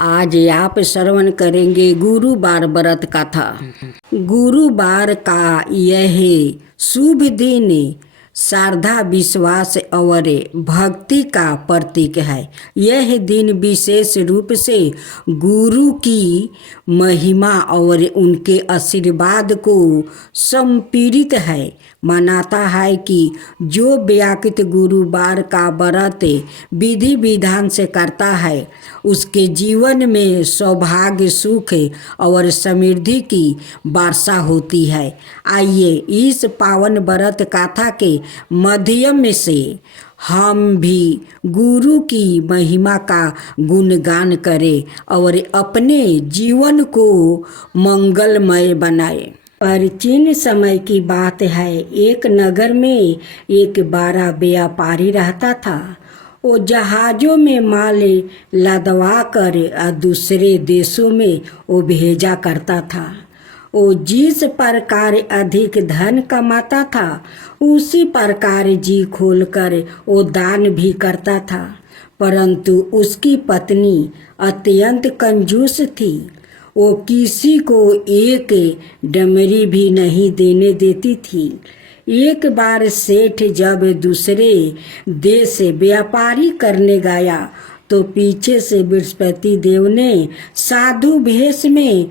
आज आप श्रवण करेंगे गुरुवार व्रत कथा। गुरुवार का यह शुभ दिन श्रद्धा, विश्वास और भक्ति का प्रतीक है। यह दिन विशेष रूप से गुरु की महिमा और उनके आशीर्वाद को समर्पित है। मानता है कि जो व्यक्ति गुरुवार का व्रत विधि विधान से करता है उसके जीवन में सौभाग्य, सुख और समृद्धि की वर्षा होती है। आइए इस पावन व्रत कथा के माध्यम से हम भी गुरु की महिमा का गुणगान करें और अपने जीवन को मंगलमय बनाएं। प्राचीन समय की बात है, एक नगर में एक बड़ा व्यापारी रहता था। वो जहाज़ों में माल लदवा कर दूसरे देशों में वो भेजा करता था। वो जिस प्रकार अधिक धन कमाता था उसी प्रकार जी खोलकर वो दान भी करता था। परंतु उसकी पत्नी अत्यंत कंजूस थी। वो किसी को एक डमरी भी नहीं देने देती थी। एक बार सेठ जब दूसरे देश से व्यापारी करने गया तो पीछे से बृहस्पति देव ने साधु भेष में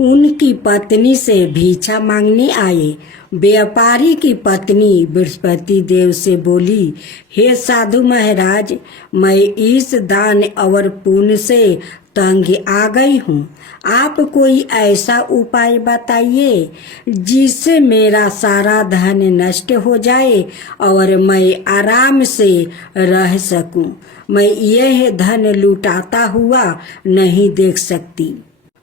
उनकी पत्नी से भिक्षा मांगने आए। व्यापारी की पत्नी बृहस्पति देव से बोली, हे साधु महाराज, मैं इस दान और पुण्य से तंग आ गई हूँ। आप कोई ऐसा उपाय बताइए जिससे मेरा सारा धन नष्ट हो जाए और मैं आराम से रह सकूं। मैं यह धन लुटाता हुआ नहीं देख सकती।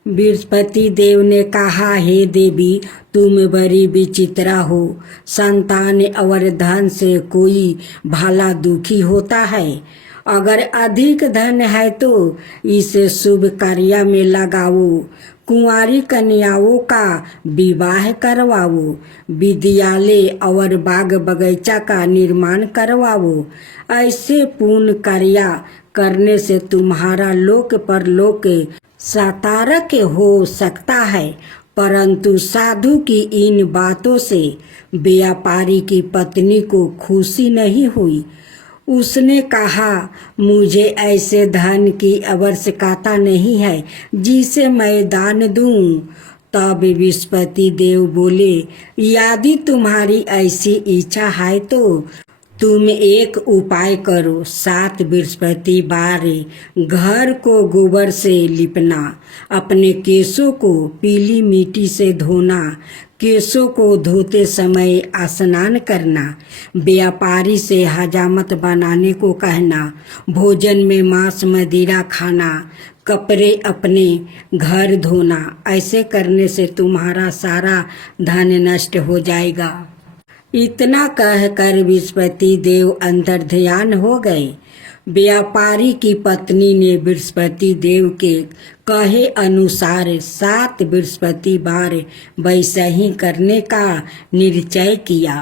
बृहस्पति देव ने कहा, हे देवी, तुम बड़ी विचित्रा हो। संतान और धन से कोई भला दुखी होता है। अगर अधिक धन है तो इसे शुभ कार्य में लगाओ, कुंवारी कन्याओं का विवाह करवाओ, विद्यालय और बाग बगीचा का निर्माण करवाओ। ऐसे पुण्य कार्य करने से तुम्हारा लोक परलोक सार्थक हो सकता है। परंतु साधु की इन बातों से व्यापारी की पत्नी को खुशी नहीं हुई। उसने कहा, मुझे ऐसे धन की आवश्यकता नहीं है जिसे मैं दान दूं। तब बृहस्पति देव बोले, यदि तुम्हारी ऐसी इच्छा है तो तुम एक उपाय करो। 7 बृहस्पतिवार घर को गोबर से लिपना, अपने केशों को पीली मिट्टी से धोना, केशों को धोते समय स्नान करना, व्यापारी से हजामत बनाने को कहना, भोजन में मांस मदिरा खाना, कपड़े अपने घर धोना। ऐसे करने से तुम्हारा सारा धन नष्ट हो जाएगा। इतना कहकर बृहस्पति देव अंतर ध्यान हो गए। व्यापारी की पत्नी ने बृहस्पति देव के कहे अनुसार 7 बृहस्पतिवार वैसा ही करने का निश्चय किया।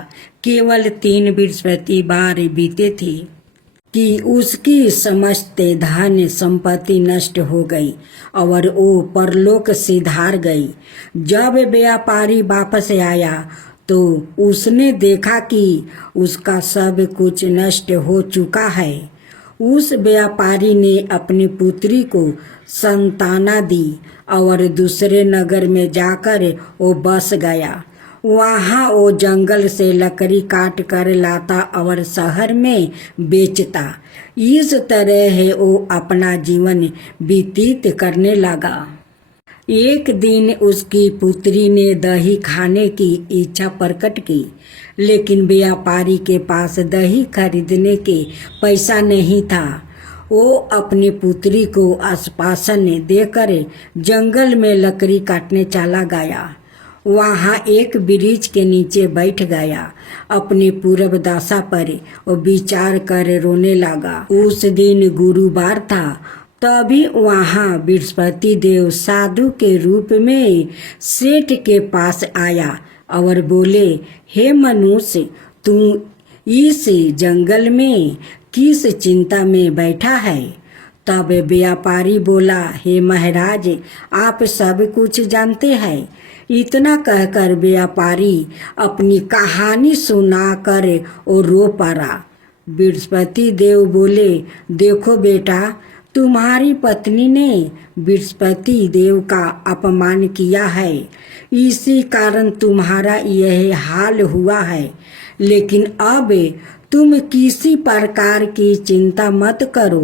केवल 3 बृहस्पतिवार बीते थे कि उसकी समस्त धन संपत्ति नष्ट हो गई और वो परलोक सिधार गई। जब व्यापारी वापस आया तो उसने देखा कि उसका सब कुछ नष्ट हो चुका है। उस व्यापारी ने अपनी पुत्री को संताना दी और दूसरे नगर में जाकर वो बस गया। वहाँ वो जंगल से लकड़ी काट कर लाता और शहर में बेचता। इस तरह वो अपना जीवन व्यतीत करने लगा। एक दिन उसकी पुत्री ने दही खाने की इच्छा प्रकट की, लेकिन व्यापारी के पास दही खरीदने के पैसा नहीं था। वो अपनी पुत्री को आश्वासन देकर जंगल में लकड़ी काटने चला गया। वहाँ एक वृक्ष के नीचे बैठ गया। अपनी पूर्व दशा पर वो विचार कर रोने लगा। उस दिन गुरुवार था। तभी वहाँ बृहस्पति देव साधु के रूप में सेठ के पास आया और बोले, हे मनुष्य, तू इस जंगल में किस चिंता में बैठा है? तब व्यापारी बोला, हे महाराज, आप सब कुछ जानते हैं। इतना कहकर व्यापारी अपनी कहानी सुनाकर और रो पड़ा। बृहस्पति देव बोले, देखो बेटा, तुम्हारी पत्नी ने बृहस्पति देव का अपमान किया है, इसी कारण तुम्हारा यह हाल हुआ है। लेकिन अब तुम किसी प्रकार की चिंता मत करो।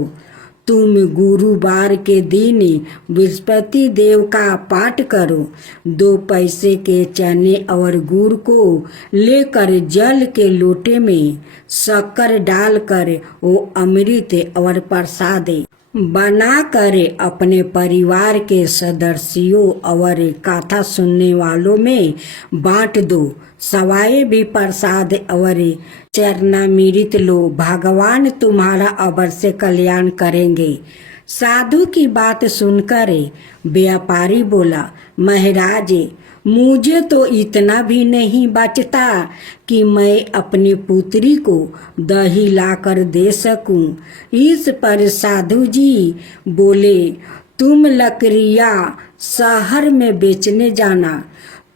तुम गुरुवार के दिन बृहस्पति देव का पाठ करो। 2 पैसे के चने और गुड़ को लेकर जल के लोटे में शक्कर डालकर वो अमृत और प्रसाद बनाकर अपने परिवार के सदस्यों और कथा सुनने वालों में बांट दो। सवाए भी प्रसाद और चरणामृत लो, भगवान तुम्हारा अवश्य कल्याण करेंगे। साधु की बात सुनकर व्यापारी बोला, महाराज, मुझे तो इतना भी नहीं बचता कि मैं अपनी पुत्री को दही लाकर दे सकूं। इस पर साधु जी बोले, तुम लकड़ियाँ शहर में बेचने जाना।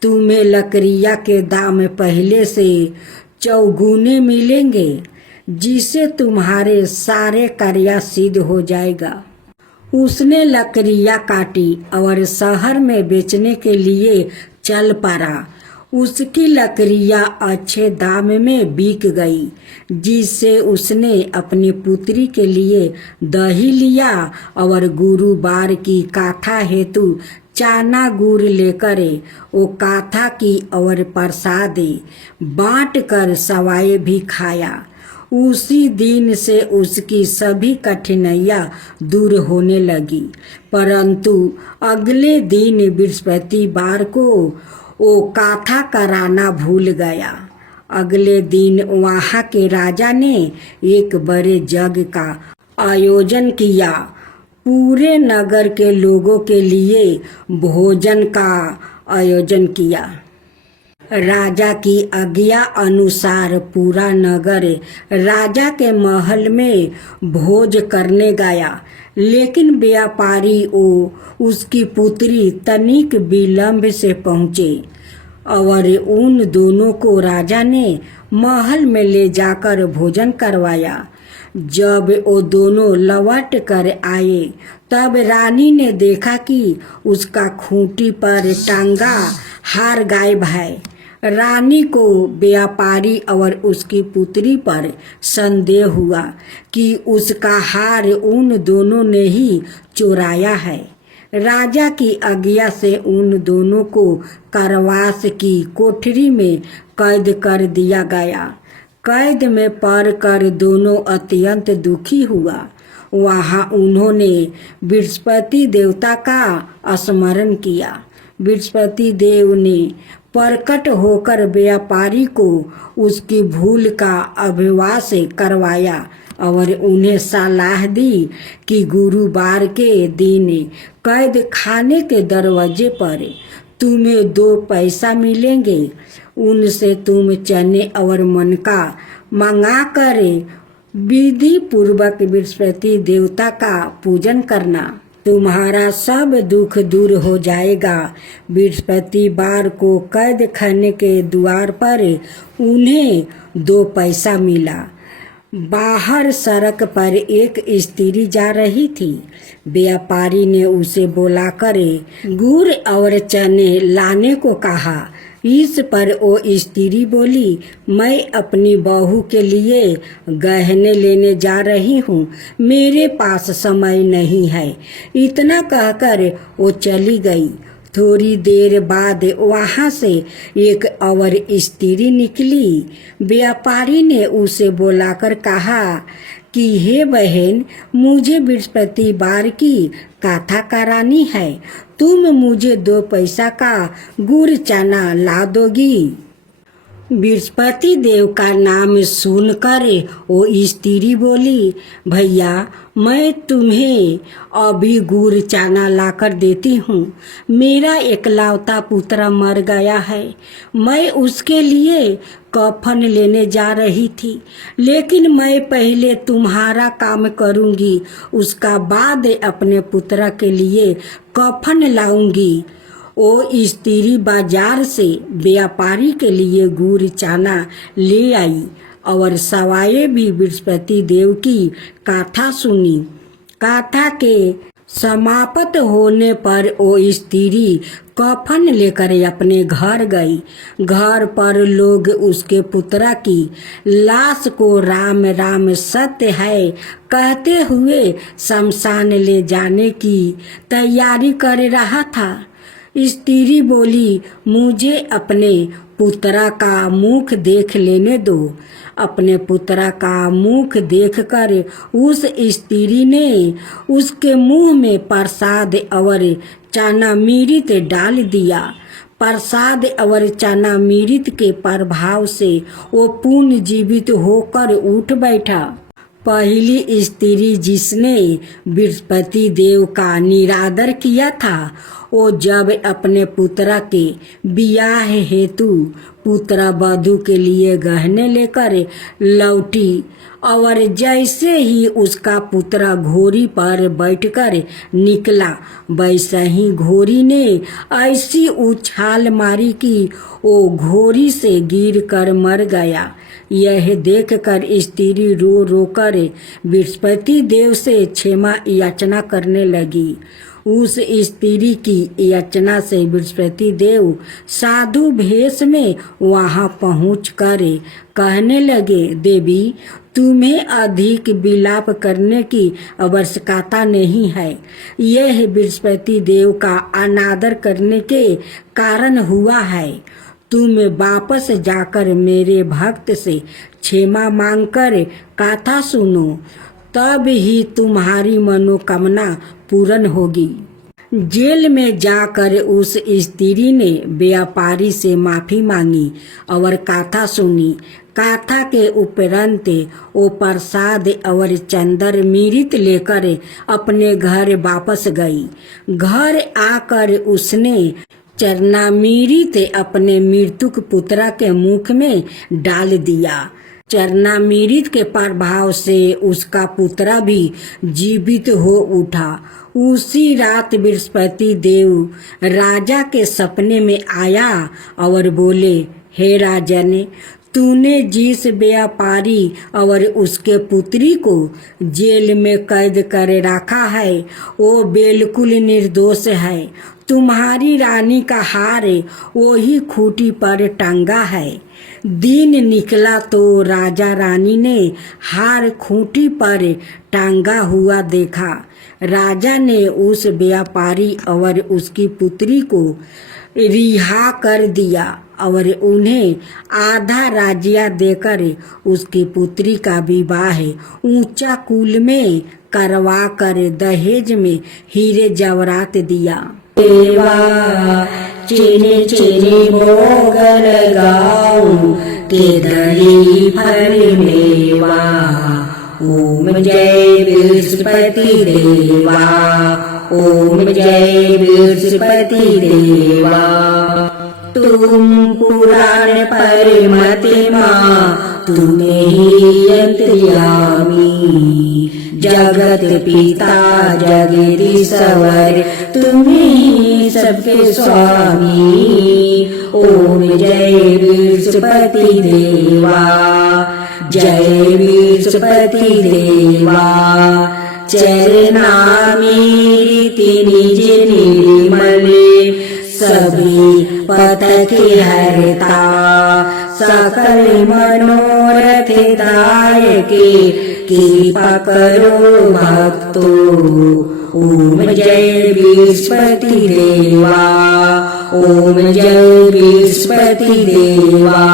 तुम्हें लकड़ियाँ के दाम पहले से चौगुने मिलेंगे, जिससे तुम्हारे सारे कार्य सिद्ध हो जाएगा। उसने लकड़ियाँ काटी और शहर में बेचने के लिए चल पड़ा। उसकी लकड़ियाँ अच्छे दाम में बिक गई, जिससे उसने अपनी पुत्री के लिए दही लिया और गुरुवार की कथा हेतु चना गुड़ लेकर वो कथा की और प्रसाद बांट कर सवाए भी खाया। उसी दिन से उसकी सभी कठिनाइयाँ दूर होने लगी। परंतु अगले दिन बृहस्पतिवार को वो कथा कराना भूल गया। अगले दिन वहाँ के राजा ने एक बड़े यज्ञ का आयोजन किया। पूरे नगर के लोगों के लिए भोजन का आयोजन किया। राजा की आज्ञा अनुसार पूरा नगर राजा के महल में भोज करने गया। लेकिन व्यापारी उसकी पुत्री तनिक विलंब से पहुँचे और उन दोनों को राजा ने महल में ले जाकर भोजन करवाया। जब वो दोनों लौट कर आए, तब रानी ने देखा कि उसका खूंटी पर टांगा हार गायब है। रानी को व्यापारी और उसकी पुत्री पर संदेह हुआ कि उसका हार उन दोनों ने ही चुराया है। राजा की आज्ञा से उन दोनों को कारावास की कोठरी में कैद कर दिया गया। कैद में पड़कर दोनों अत्यंत दुखी हुआ। वहाँ उन्होंने बृहस्पति देवता का स्मरण किया। बृहस्पति देव ने प्रकट होकर व्यापारी को उसकी भूल का अभिवास करवाया और उन्हें सलाह दी कि गुरुवार के दिन कैद खाने के दरवाजे पर तुम्हें 2 पैसा मिलेंगे। उनसे तुम चने और मनका मंगा कर विधि पूर्वक बृहस्पति देवता का पूजन करना। तुम्हारा सब दुख दूर हो जाएगा। बृहस्पतिवार को कैद खाने के द्वार पर उन्हें 2 पैसा मिला। बाहर सड़क पर एक स्त्री जा रही थी। व्यापारी ने उसे बुलाकर गुड़ और चने लाने को कहा। इस पर वो स्त्री बोली, मैं अपनी बहू के लिए गहने लेने जा रही हूँ, मेरे पास समय नहीं है। इतना कहकर वो चली गई। थोड़ी देर बाद वहाँ से एक और स्त्री निकली। व्यापारी ने उसे बुलाकर कहा कि हे बहन, मुझे बृहस्पतिवार की कथा करानी है, तुम मुझे 2 पैसा का गुड़ चना ला दोगी। बृहस्पति देव का नाम सुनकर वो स्त्री बोली, भैया, मैं तुम्हें अभी गुड़ चना लाकर देती हूँ। मेरा एकलौता पुत्र मर गया है, मैं उसके लिए कफन लेने जा रही थी, लेकिन मैं पहले तुम्हारा काम करूंगी, उसका बाद अपने पुत्र के लिए कफन लाऊंगी। वो स्त्री बाजार से व्यापारी के लिए गुड़ चाना ले आई और सवाए भी बृहस्पति देव की कथा सुनी। कथा के समाप्त होने पर वो स्त्री कफन लेकर अपने घर गई। घर पर लोग उसके पुत्र की लाश को राम राम सत्य है कहते हुए शमशान ले जाने की तैयारी कर रहा था। स्त्री बोली, मुझे अपने पुत्र का मुख देख लेने दो। अपने पुत्र का मुख देखकर उस स्त्री ने उसके मुंह में प्रसाद और चनामृत डाल दिया। प्रसाद और चनामृत के प्रभाव से वो पुनर्जीवित होकर उठ बैठा। पहली स्त्री जिसने बृहस्पति देव का निरादर किया था, वो जब अपने पुत्र के विवाह हेतु पुत्र वधू के लिए गहने लेकर लौटी और जैसे ही उसका पुत्र घोड़ी पर बैठकर निकला, वैसे ही घोड़ी ने ऐसी उछाल मारी कि वो घोड़ी से गिरकर मर गया। यह देखकर स्त्री रो रो कर बृहस्पति देव से क्षमा याचना करने लगी। उस स्त्री की याचना से बृहस्पति देव साधु भेष में वहां पहुंचकर कहने लगे, देवी, तुम्हें अधिक विलाप करने की आवश्यकता नहीं है। यह बृहस्पति देव का अनादर करने के कारण हुआ है। तुम वापस जाकर मेरे भक्त से क्षमा मांगकर कथा सुनो, तब ही तुम्हारी मनोकामना पूर्ण होगी। जेल में जाकर उस स्त्री ने व्यापारी से माफी मांगी और कथा सुनी। कथा के उपरांत वो प्रसाद और चंदर मृत लेकर अपने घर वापस गई। घर आकर उसने चरणामृत अपने मृतक पुत्र के मुख में डाल दिया। चरणामृत के प्रभाव से उसका पुत्र भी जीवित हो उठा। उसी रात बृहस्पति देव राजा के सपने में आया और बोले, हे राजन, तूने जिस व्यापारी और उसके पुत्री को जेल में कैद कर रखा है, वो बिल्कुल निर्दोष है। तुम्हारी रानी का हार वही खूंटी पर टंगा है। दिन निकला तो राजा रानी ने हार खूंटी पर टांगा हुआ देखा। राजा ने उस व्यापारी और उसकी पुत्री को रिहा कर दिया और उन्हें आधा राज्य देकर उसकी पुत्री का विवाह ऊंचा कुल में करवा कर दहेज में हीरे जवाहरात दिया। देवा चीनी चीनी भोग लगाऊं के दही फल मेवा। ओम जय बृहस्पति देवा, ओम जय बृहस्पति देवा। तुम पुराण पर मतिमा, तुम्हें ही अंतर्यामी। जगत पिता जगदीश्वर, तुम्हें ही सबके स्वामी। ओम जय बृहस्पति देवा, जय बृहस्पति देवा। चरणामृति निज निर्मले, सभी पतके हरता। सकल मनोरथ दायके, कृपा करो भक्तो। ओम जय बृहस्पति देवा, ओम जय बृहस्पति देवा।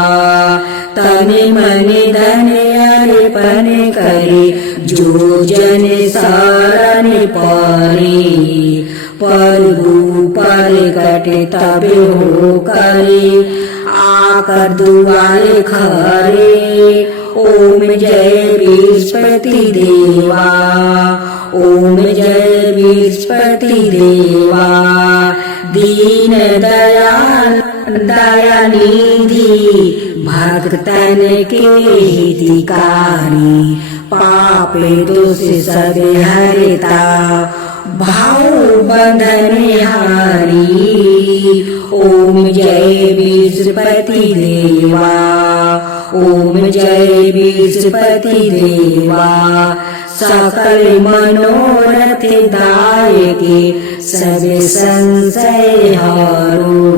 तन मन धन अर्पण करे, जो जन शरण परे। प्रभु प्रकट तब हो करे, आकर दुआरे खरे। ओम जय बृहस्पति देवा, ओम जय बृहस्पति देवा। दीन दयाल दया निधि भक्तन के हितकारी, पाप दोष सब हरता भाव बंधन हारी। ओम जय विष्णुपति देवा, ओम जय विष्णुपति देवा, सकल मनोरथ दायके सब संशय हरो।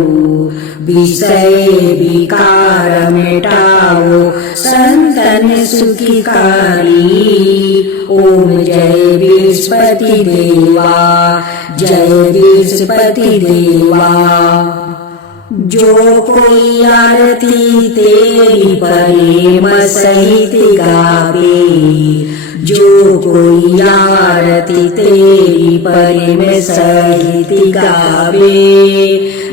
विषय विकार मिटाओ संतन सुखिकारी। ओम जय विष्णुपति देवा, जय विष्णुपति देवा। जो कोई आरती तेरी प्रेम सहित गावे, जो कोई आरती तेरी प्रेम सहित गावे,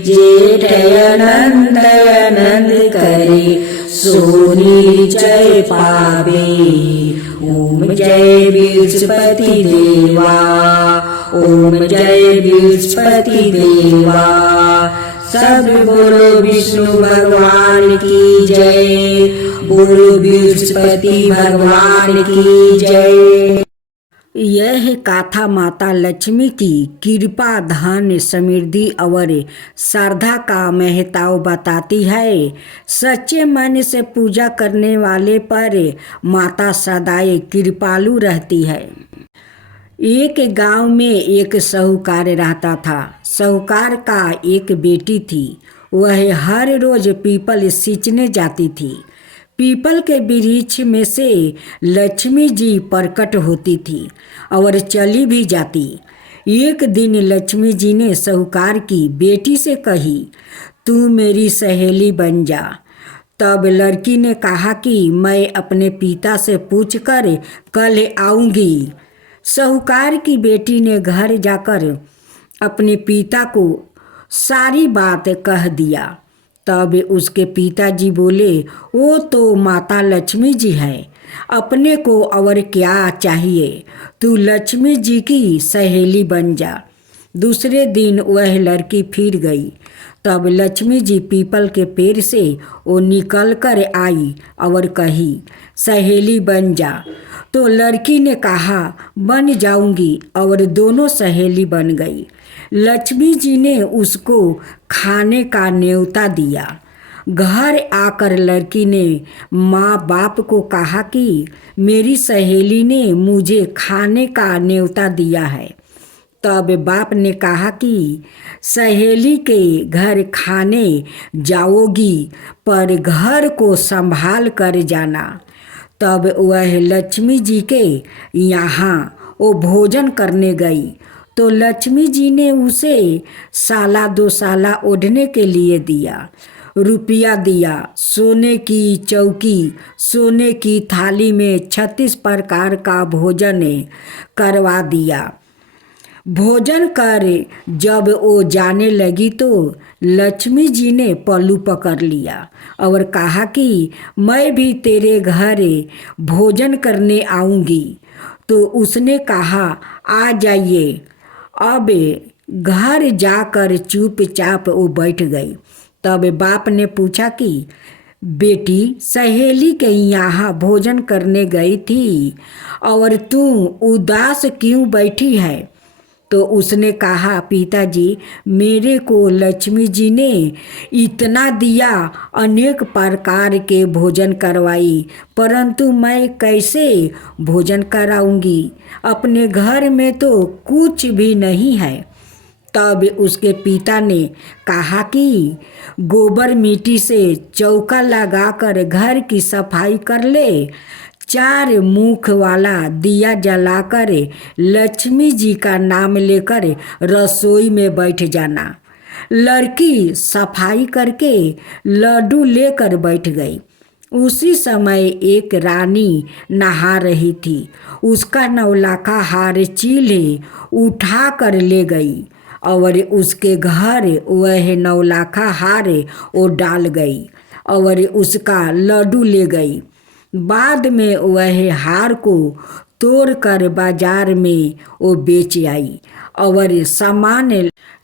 जेठ आनंद आनंद करे सोनी जय पावे। ओम जय विष्णुपति देवा, ओम जय विष्णुपति देवा। सब बोलो विष्णु भगवान की जय, बोलो विष्णुपति भगवान की जय। यह गाथा माता लक्ष्मी की कृपा, धन, समृद्धि और श्रद्धा का महत्व बताती है। सच्चे मन से पूजा करने वाले पर माता सदाई कृपालु रहती है। एक गांव में एक साहूकार रहता था। साहूकार का एक बेटी थी। वह हर रोज पीपल सींचने जाती थी। पीपल के वृक्ष में से लक्ष्मी जी प्रकट होती थी और चली भी जाती। एक दिन लक्ष्मी जी ने साहूकार की बेटी से कही, तू मेरी सहेली बन जा। तब लड़की ने कहा कि मैं अपने पिता से पूछकर कल आऊँगी। साहूकार की बेटी ने घर जाकर अपने पिता को सारी बात कह दिया। तब उसके पिताजी बोले, वो तो माता लक्ष्मी जी है, अपने को और क्या चाहिए, तू लक्ष्मी जी की सहेली बन जा। दूसरे दिन वह लड़की फिर गई। तब लक्ष्मी जी पीपल के पेड़ से वो निकल कर आई और कही, सहेली बन जा। तो लड़की ने कहा, बन जाऊंगी, और दोनों सहेली बन गई। लक्ष्मी जी ने उसको खाने का न्योता दिया। घर आकर लड़की ने माँ बाप को कहा कि मेरी सहेली ने मुझे खाने का न्योता दिया है। तब बाप ने कहा कि सहेली के घर खाने जाओगी, पर घर को संभाल कर जाना। तब वह लक्ष्मी जी के यहाँ वो भोजन करने गई। तो लक्ष्मी जी ने उसे साला 2 साला ओढ़ने के लिए दिया, रुपया दिया, सोने की चौकी, सोने की थाली में 36 प्रकार का भोजन करवा दिया। भोजन कर जब वो जाने लगी तो लक्ष्मी जी ने पल्लू पकड़ लिया और कहा कि मैं भी तेरे घर भोजन करने आऊँगी। तो उसने कहा, आ जाइए। अब घर जाकर चुपचाप वो बैठ गई। तब बाप ने पूछा कि बेटी, सहेली के यहाँ भोजन करने गई थी और तू उदास क्यों बैठी है? तो उसने कहा, पिताजी, मेरे को लक्ष्मी जी ने इतना दिया, अनेक प्रकार के भोजन करवाई, परंतु मैं कैसे भोजन कराऊंगी? अपने घर में तो कुछ भी नहीं है। तब उसके पिता ने कहा कि गोबर मिट्टी से चौका लगाकर घर की सफाई कर ले, 4 मुख वाला दिया जलाकर लक्ष्मी जी का नाम लेकर रसोई में बैठ जाना। लड़की सफाई करके लड्डू लेकर बैठ गई। उसी समय एक रानी नहा रही थी। उसका 9 लाखा हार चील्हे उठा कर ले गई और उसके घर वह 9 लाखा हार वो डाल गई और उसका लड्डू ले गई। बाद में वह हार को तोड़कर बाजार में वो बेच आई और सामान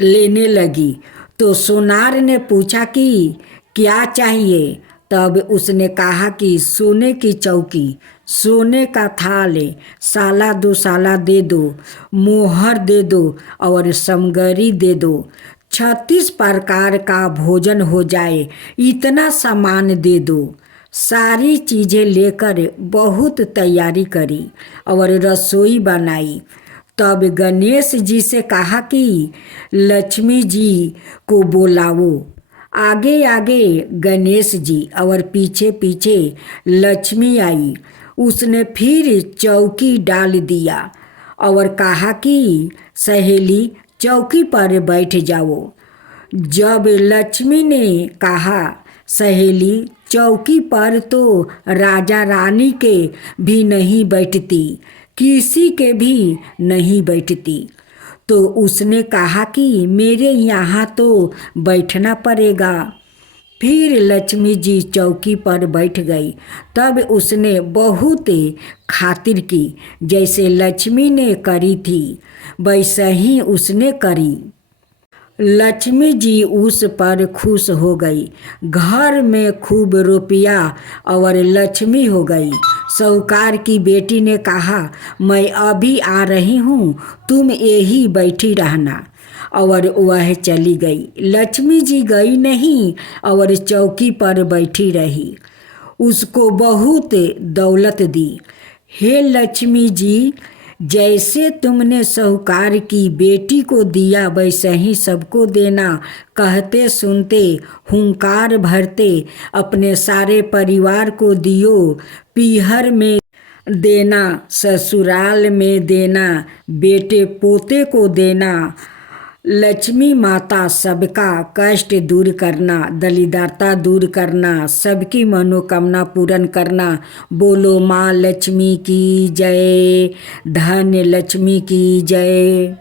लेने लगी। तो सोनार ने पूछा कि क्या चाहिए। तब उसने कहा कि सोने की चौकी, सोने का थाल, साला 2 साला दे दो, मोहर दे दो और समगरी दे दो। 36 प्रकार का भोजन हो जाए, इतना सामान दे दो। सारी चीज़ें लेकर बहुत तैयारी करी और रसोई बनाई। तब गणेश जी से कहा कि लक्ष्मी जी को बुलाओ। आगे आगे गणेश जी और पीछे पीछे लक्ष्मी आई। उसने फिर चौकी डाल दिया और कहा कि सहेली चौकी पर बैठ जाओ। जब लक्ष्मी ने कहा सहेली चौकी पर तो राजा रानी के भी नहीं बैठती, किसी के भी नहीं बैठती, तो उसने कहा कि मेरे यहाँ तो बैठना पड़ेगा। फिर लक्ष्मी जी चौकी पर बैठ गई। तब उसने बहुत खातिर की, जैसे लक्ष्मी ने करी थी वैसे ही उसने करी। लक्ष्मी जी उस पर खुश हो गई। घर में खूब रुपया और लक्ष्मी हो गई। साहूकार की बेटी ने कहा मैं अभी आ रही हूँ, तुम यही बैठी रहना, और वह चली गई। लक्ष्मी जी गई नहीं और चौकी पर बैठी रही। उसको बहुत दौलत दी। हे लक्ष्मी जी, जैसे तुमने साहूकार की बेटी को दिया वैसे ही सबको देना। कहते सुनते हुंकार भरते अपने सारे परिवार को दियो। पीहर में देना, ससुराल में देना, बेटे पोते को देना। लक्ष्मी माता सबका कष्ट दूर करना, दरिद्रता दूर करना, सबकी मनोकामना पूर्ण करना। बोलो माँ लक्ष्मी की जय, धन लक्ष्मी की जय।